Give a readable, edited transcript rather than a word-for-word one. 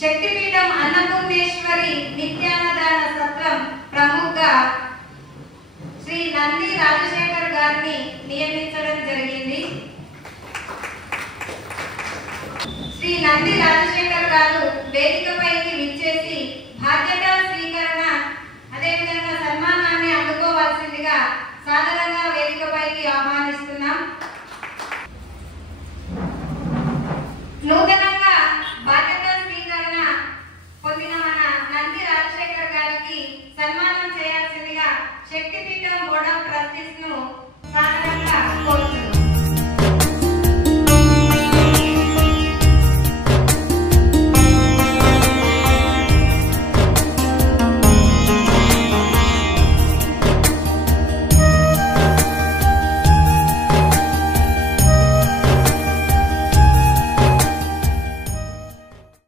శక్తిపీఠం అన్నపూర్ణేశ్వరి నిత్యాన్నదాన సత్రం ప్రముఖగా శ్రీ నంది రాజశేఖర్ గారిని నియమించడం జరిగింది. శ్రీ నంది రాజశేఖర్ గారు వేదికపై